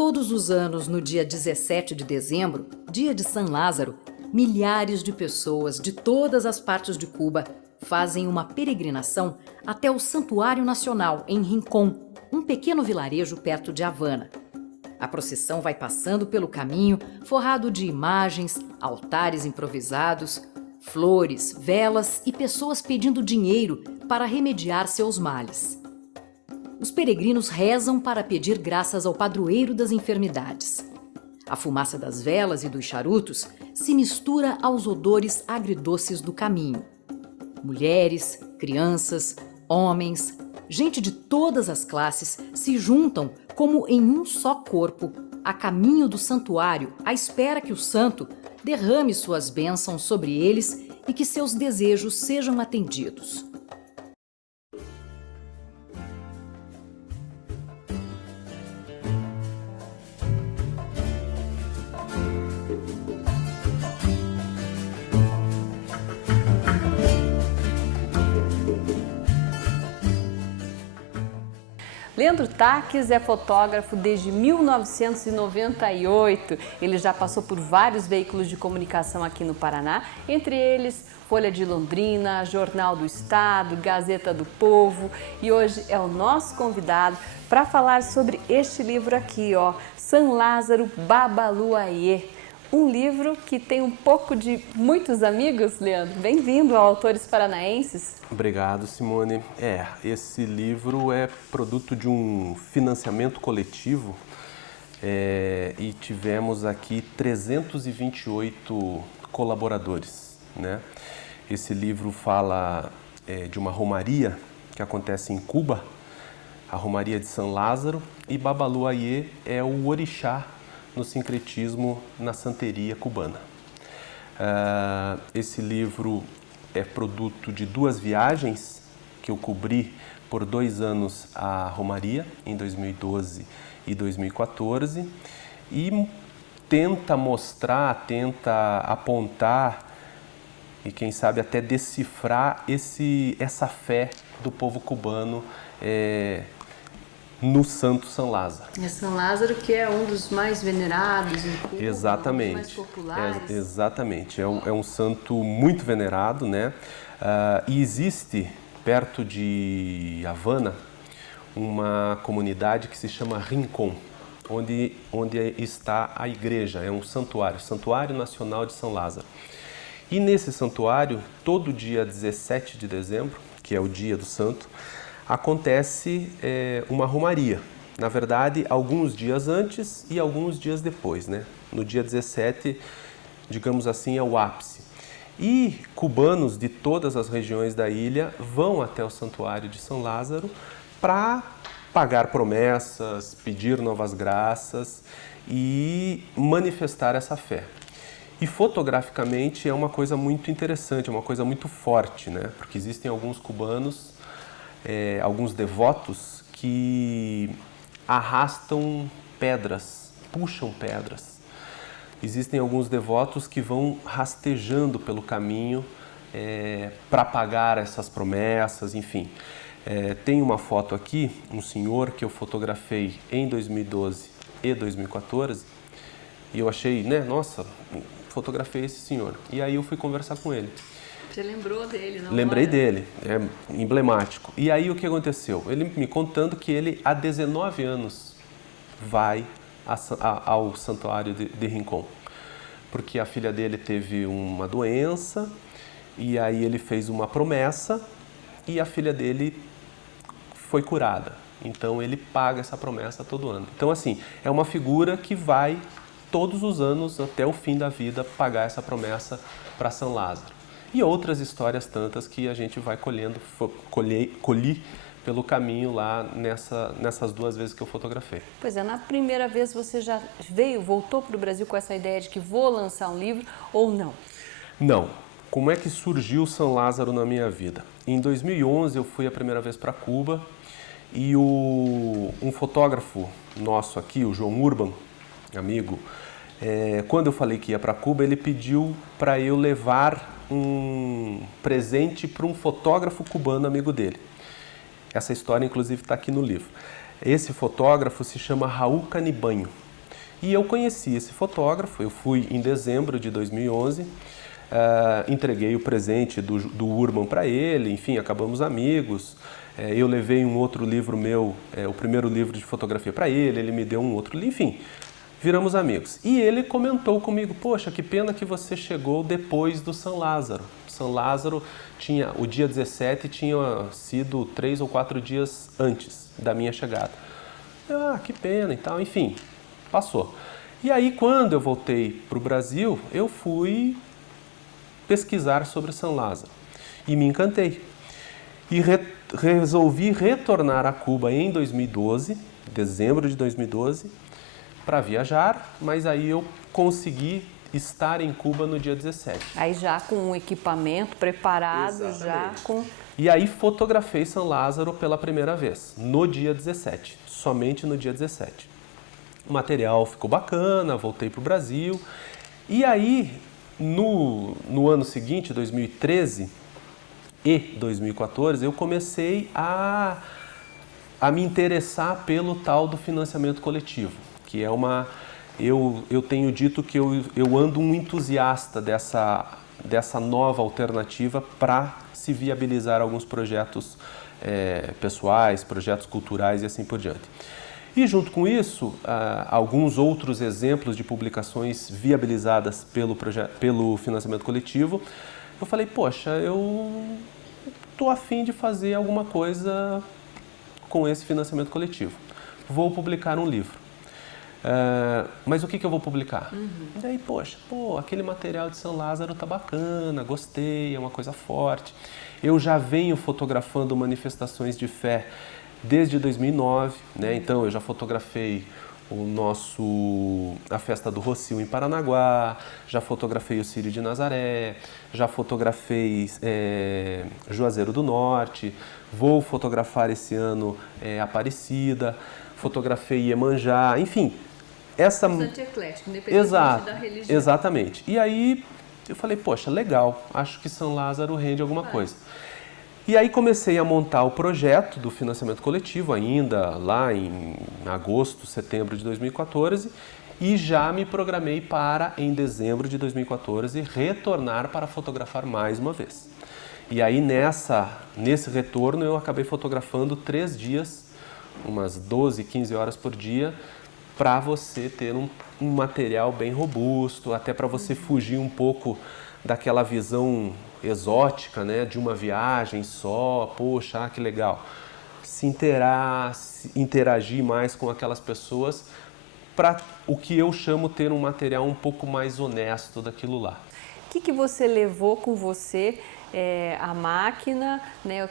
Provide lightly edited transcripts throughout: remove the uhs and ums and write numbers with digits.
Todos os anos, no dia 17 de dezembro, dia de San Lázaro, milhares de pessoas de todas as partes de Cuba fazem uma peregrinação até o Santuário Nacional, em Rincón, um pequeno vilarejo perto de Havana. A procissão vai passando pelo caminho forrado de imagens, altares improvisados, flores, velas e pessoas pedindo dinheiro para remediar seus males. Os peregrinos rezam para pedir graças ao padroeiro das enfermidades. A fumaça das velas e dos charutos se mistura aos odores agridoces do caminho. Mulheres, crianças, homens, gente de todas as classes se juntam como em um só corpo, a caminho do santuário, à espera que o santo derrame suas bênçãos sobre eles e que seus desejos sejam atendidos. Leandro Taques é fotógrafo desde 1998. Ele já passou por vários veículos de comunicação aqui no Paraná, entre eles Folha de Londrina, Jornal do Estado, Gazeta do Povo, e hoje é o nosso convidado para falar sobre este livro aqui, ó, San Lázaro Babaluayê. Um livro que tem um pouco de muitos amigos, Leandro. Bem-vindo ao Autores Paranaenses. Obrigado, Simone. Esse livro é produto de um financiamento coletivo e tivemos aqui 328 colaboradores, né? Esse livro fala de uma romaria que acontece em Cuba, a Romaria de San Lázaro, e Babaluayê é o orixá no sincretismo na santeria cubana. Esse livro é produto de duas viagens que eu cobri por 2 anos a Romaria, em 2012 e 2014, e tenta mostrar, tenta apontar e quem sabe até decifrar essa fé do povo cubano no Santo San Lázaro. É San Lázaro que é um dos mais venerados em Cuba, exatamente. Um dos mais populares. Exatamente, é um santo muito venerado, né? E existe perto de Havana uma comunidade que se chama Rincón, onde está a igreja, é um santuário, Santuário Nacional de San Lázaro. E nesse santuário, todo dia 17 de dezembro, que é o dia do santo, acontece uma romaria. Na verdade, alguns dias antes e alguns dias depois, né? No dia 17, digamos assim, é o ápice. E cubanos de todas as regiões da ilha vão até o Santuário de San Lázaro para pagar promessas, pedir novas graças e manifestar essa fé. E fotograficamente é uma coisa muito interessante, é uma coisa muito forte, né? Porque existem alguns cubanos, alguns devotos que arrastam pedras, puxam pedras. Existem alguns devotos que vão rastejando pelo caminho para pagar essas promessas, enfim. Tem uma foto aqui, um senhor que eu fotografei em 2012 e 2014, e eu achei, né, nossa, fotografei esse senhor. E aí eu fui conversar com ele. Você lembrou dele, não? Lembrei dele, é emblemático. E aí o que aconteceu? Ele me contando que ele há 19 anos vai ao santuário de Rincón, porque a filha dele teve uma doença e aí ele fez uma promessa e a filha dele foi curada. Então ele paga essa promessa todo ano. Então assim, é uma figura que vai todos os anos até o fim da vida pagar essa promessa para San Lázaro. E outras histórias tantas que a gente vai colhi pelo caminho lá nessas 2 vezes que eu fotografei. Pois é, na primeira vez você já voltou para o Brasil com essa ideia de que vou lançar um livro ou não? Não. Como é que surgiu San Lázaro na minha vida? Em 2011 eu fui a primeira vez para Cuba e um fotógrafo nosso aqui, o João Urban, amigo, quando eu falei que ia para Cuba, ele pediu para eu levar um presente para um fotógrafo cubano amigo dele. Essa história, inclusive, está aqui no livro. Esse fotógrafo se chama Raul Canibanho. E eu conheci esse fotógrafo, eu fui em dezembro de 2011, entreguei o presente do Urban para ele, enfim, acabamos amigos. Eu levei um outro livro meu, o primeiro livro de fotografia para ele me deu um outro livro, enfim, viramos amigos. E ele comentou comigo, poxa, que pena que você chegou depois do São Lázaro. São Lázaro tinha, o dia 17 tinha sido 3 ou 4 dias antes da minha chegada. Que pena e tal, enfim, passou. E aí, quando eu voltei para o Brasil, eu fui pesquisar sobre São Lázaro e me encantei. E resolvi retornar a Cuba em 2012, dezembro de 2012, para viajar, mas aí eu consegui estar em Cuba no dia 17. Aí já com o equipamento preparado, exatamente, já com... E aí fotografei São Lázaro pela primeira vez, no dia 17, somente no dia 17. O material ficou bacana, voltei para o Brasil. E aí, no ano seguinte, 2013 e 2014, eu comecei a me interessar pelo tal do financiamento coletivo, que é uma... Eu tenho dito que eu ando um entusiasta dessa nova alternativa para se viabilizar alguns projetos pessoais, projetos culturais e assim por diante. E junto com isso, alguns outros exemplos de publicações viabilizadas pelo financiamento coletivo, eu falei, poxa, eu estou a fim de fazer alguma coisa com esse financiamento coletivo. Vou publicar um livro. Mas o que eu vou publicar? Daí, poxa, aquele material de São Lázaro tá bacana, gostei, é uma coisa forte. Eu já venho fotografando manifestações de fé desde 2009, né? Então eu já fotografei a festa do Rossio em Paranaguá, já fotografei o Círio de Nazaré, já fotografei Juazeiro do Norte, vou fotografar esse ano Aparecida, fotografei Iemanjá, enfim. Bastante eclético, independente da religião. Exatamente. E aí eu falei, poxa, legal, acho que São Lázaro rende alguma coisa. E aí comecei a montar o projeto do financiamento coletivo ainda lá em agosto, setembro de 2014 e já me programei para, em dezembro de 2014, retornar para fotografar mais uma vez. E aí nesse retorno eu acabei fotografando 3 dias, umas 12, 15 horas por dia, para você ter um material bem robusto, até para você fugir um pouco daquela visão exótica, né, de uma viagem só, poxa, que legal. Interagir mais com aquelas pessoas para o que eu chamo ter um material um pouco mais honesto daquilo lá. O que você levou com você? A máquina, né,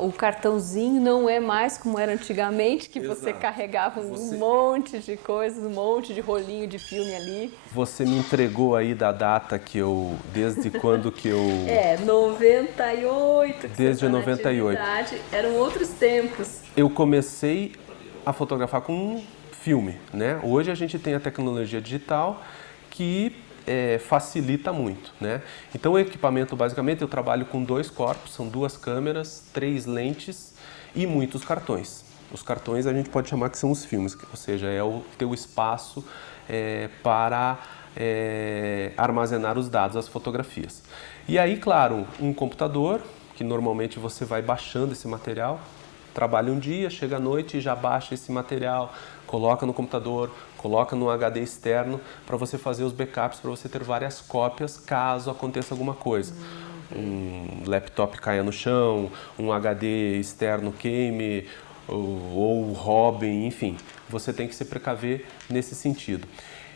o cartãozinho não é mais como era antigamente, que exato, você carregava um monte de coisas, um monte de rolinho de filme ali. Você me entregou aí da data desde quando que eu... 98. Desde 98. Eram outros tempos. Eu comecei a fotografar com um filme, né? Hoje a gente tem a tecnologia digital que facilita muito, né? Então o equipamento, basicamente, eu trabalho com 2 corpos, são 2 câmeras, 3 lentes e muitos cartões. Os cartões a gente pode chamar que são os filmes, ou seja, é o teu espaço para armazenar os dados, as fotografias. E aí, claro, um computador, que normalmente você vai baixando esse material, trabalha um dia, chega à noite e já baixa esse material, coloca no computador, coloca no HD externo para você fazer os backups, para você ter várias cópias caso aconteça alguma coisa. Um laptop caia no chão, um HD externo queime ou roubem, enfim. Você tem que se precaver nesse sentido.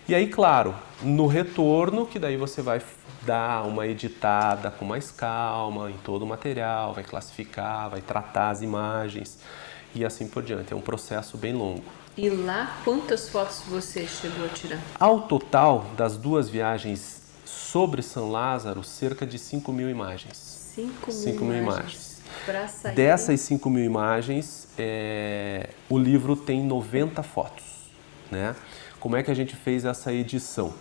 E aí, claro, no retorno, que daí você vai dar uma editada com mais calma em todo o material, vai classificar, vai tratar as imagens e assim por diante. É um processo bem longo. E lá, quantas fotos você chegou a tirar? Ao total das 2 viagens sobre São Lázaro, cerca de 5.000 imagens. 5.000 imagens. Dessas 5.000 imagens, o livro tem 90 fotos, né? Como é que a gente fez essa edição?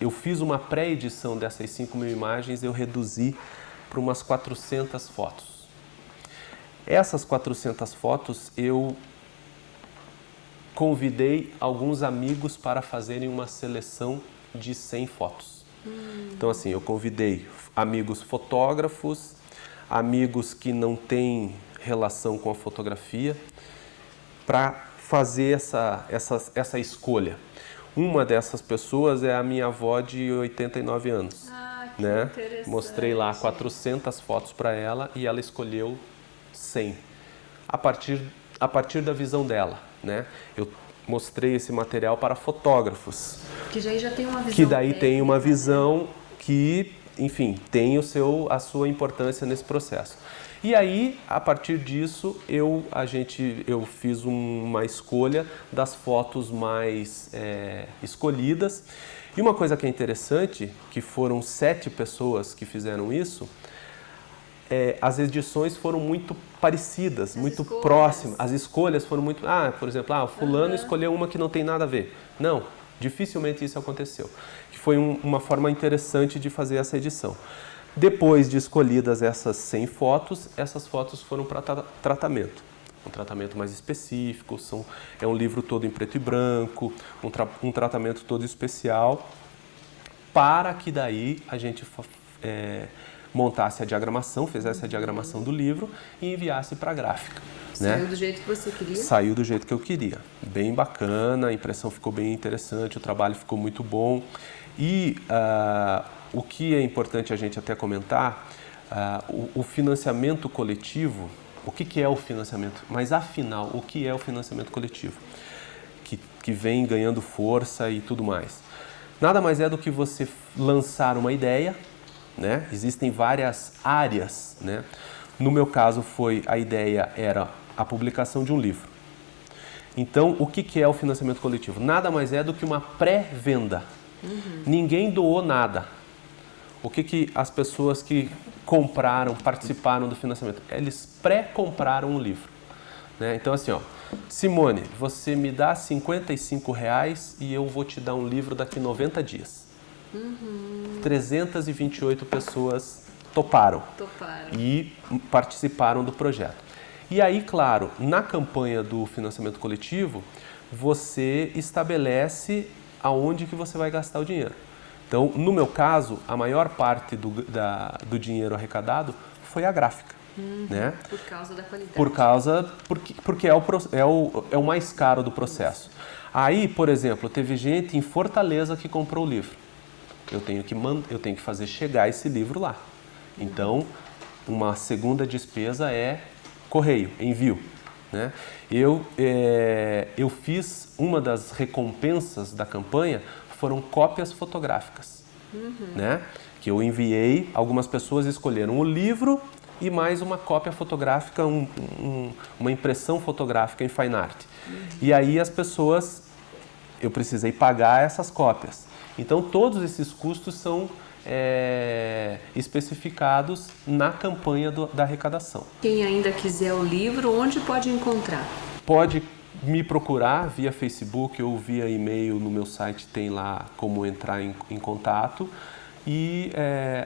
Eu fiz uma pré-edição dessas 5.000 imagens, eu reduzi para umas 400 fotos. Essas 400 fotos eu convidei alguns amigos para fazerem uma seleção de 100 fotos. Então, assim, eu convidei amigos fotógrafos, amigos que não têm relação com a fotografia, para fazer essa escolha. Uma dessas pessoas é a minha avó de 89 anos. Que né? interessante. Mostrei lá 400 fotos para ela e ela escolheu 100. A partir da visão dela, né? Eu mostrei esse material para fotógrafos. Que já tem uma visão Que daí técnica, tem uma né? visão que, enfim, tem a sua importância nesse processo. E aí, a partir disso, eu fiz uma escolha das fotos mais escolhidas. E uma coisa que é interessante, que foram 7 pessoas que fizeram isso, as edições foram muito parecidas, muito próximas. As escolhas foram muito... por exemplo, o fulano escolheu uma que não tem nada a ver. Não, dificilmente isso aconteceu. Que foi uma forma interessante de fazer essa edição. Depois de escolhidas essas 100 fotos, essas fotos foram para tratamento. Um tratamento mais específico, é um livro todo em preto e branco, um tratamento todo especial, para que daí a gente montasse a diagramação, fizesse a diagramação do livro e enviasse para a gráfica. Saiu do jeito que você queria? Saiu do jeito que eu queria. Bem bacana, a impressão ficou bem interessante, o trabalho ficou muito bom. E o que é importante a gente até comentar, o financiamento coletivo, o que é o financiamento? Mas afinal, o que é o financiamento coletivo? Que vem ganhando força e tudo mais. Nada mais é do que você lançar uma ideia, né? Existem várias áreas, né? No meu caso a ideia era a publicação de um livro. Então, o que é o financiamento coletivo? Nada mais é do que uma pré-venda. Ninguém doou nada. O que as pessoas que compraram, participaram do financiamento? Eles pré-compraram um livro. Né? Então, assim, Simone, você me dá R$55 e eu vou te dar um livro daqui 90 dias. 328 pessoas toparam e participaram do projeto. E aí, claro, na campanha do financiamento coletivo, você estabelece aonde que você vai gastar o dinheiro. Então, no meu caso, a maior parte do dinheiro arrecadado foi a gráfica. Né? Por causa da qualidade. Porque é o mais caro do processo. Aí, por exemplo, teve gente em Fortaleza que comprou o livro. Eu tenho que fazer chegar esse livro lá. Então, uma segunda despesa é correio, envio. Né? Eu fiz uma das recompensas da campanha foram cópias fotográficas, né? Que eu enviei, algumas pessoas escolheram o livro e mais uma cópia fotográfica, uma impressão fotográfica em fine art. E aí eu precisei pagar essas cópias. Então todos esses custos são especificados na campanha da arrecadação. Quem ainda quiser o livro, onde pode encontrar? Pode me procurar via Facebook ou via e-mail no meu site, tem lá como entrar em contato e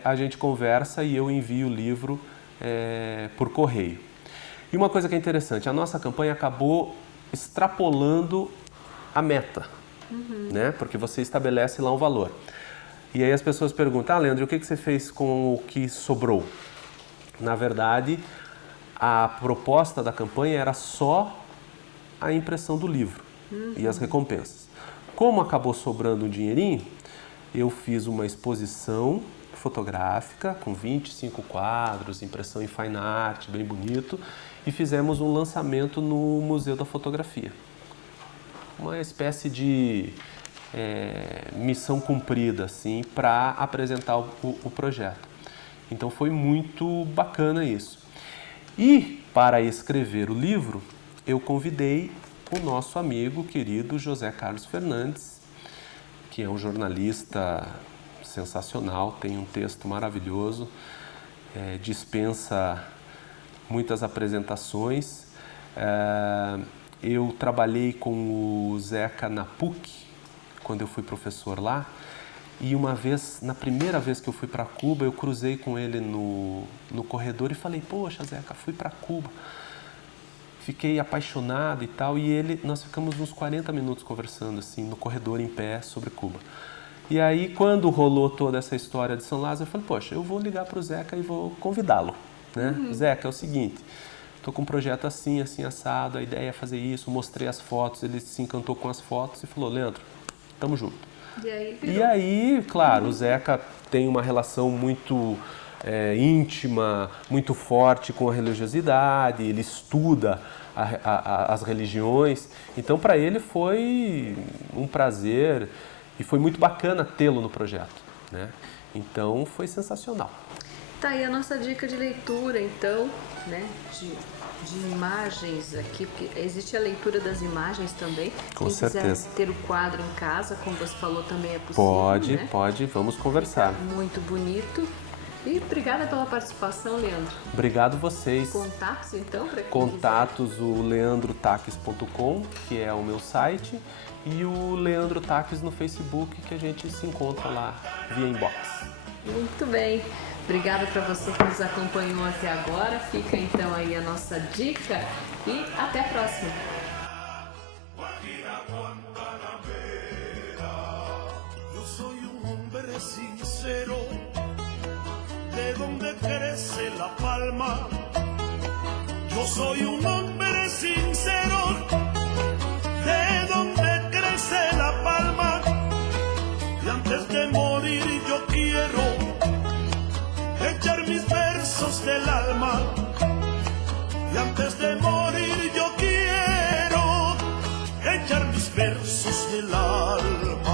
a gente conversa e eu envio o livro por correio. E uma coisa que é interessante, a nossa campanha acabou extrapolando a meta, né? Porque você estabelece lá um valor. E aí as pessoas perguntam, Leandro, o que você fez com o que sobrou? Na verdade, a proposta da campanha era só a impressão do livro e as recompensas. Como acabou sobrando um dinheirinho, eu fiz uma exposição fotográfica com 25 quadros, impressão em fine art, bem bonito, e fizemos um lançamento no Museu da Fotografia. Uma espécie de missão cumprida, assim, para apresentar o projeto. Então foi muito bacana isso. E para escrever o livro, eu convidei o nosso amigo querido José Carlos Fernandes, que é um jornalista sensacional, tem um texto maravilhoso, dispensa muitas apresentações. Eu trabalhei com o Zeca na PUC, quando eu fui professor lá, e na primeira vez que eu fui para Cuba, eu cruzei com ele no corredor e falei, poxa, Zeca, fui para Cuba. fiquei apaixonado e tal, e nós ficamos uns 40 minutos conversando assim, no corredor em pé sobre Cuba. E aí, quando rolou toda essa história de São Lázaro, eu falei, poxa, eu vou ligar para o Zeca e vou convidá-lo, né? Zeca, é o seguinte, estou com um projeto assim, assim, assado, a ideia é fazer isso, mostrei as fotos, ele se encantou com as fotos e falou, Leandro, tamo junto. E aí, claro, o Zeca tem uma relação muito íntima, muito forte com a religiosidade, ele estuda as religiões, então para ele foi um prazer e foi muito bacana tê-lo no projeto, né? Então foi sensacional. Tá aí a nossa dica de leitura, então, né? De imagens aqui, porque existe a leitura das imagens também. Com Quem certeza. quiser ter o quadro em casa, como você falou, também é possível. Pode, vamos conversar. Fica muito bonito. E obrigada pela participação, Leandro. Obrigado vocês. Contatos, então, para quem Contatos, o leandrotaques.com, que é o meu site, e o Leandro Taques no Facebook, que a gente se encontra lá via inbox. Muito bem. Obrigada para você que nos acompanhou até agora. Fica então aí a nossa dica e até a próxima. Yo soy un hombre sincero, de donde crece la palma. Yo soy un hombre sincero, de donde crece la palma. Y antes de morir yo quiero echar mis versos del alma. Y antes de morir yo quiero echar mis versos del alma.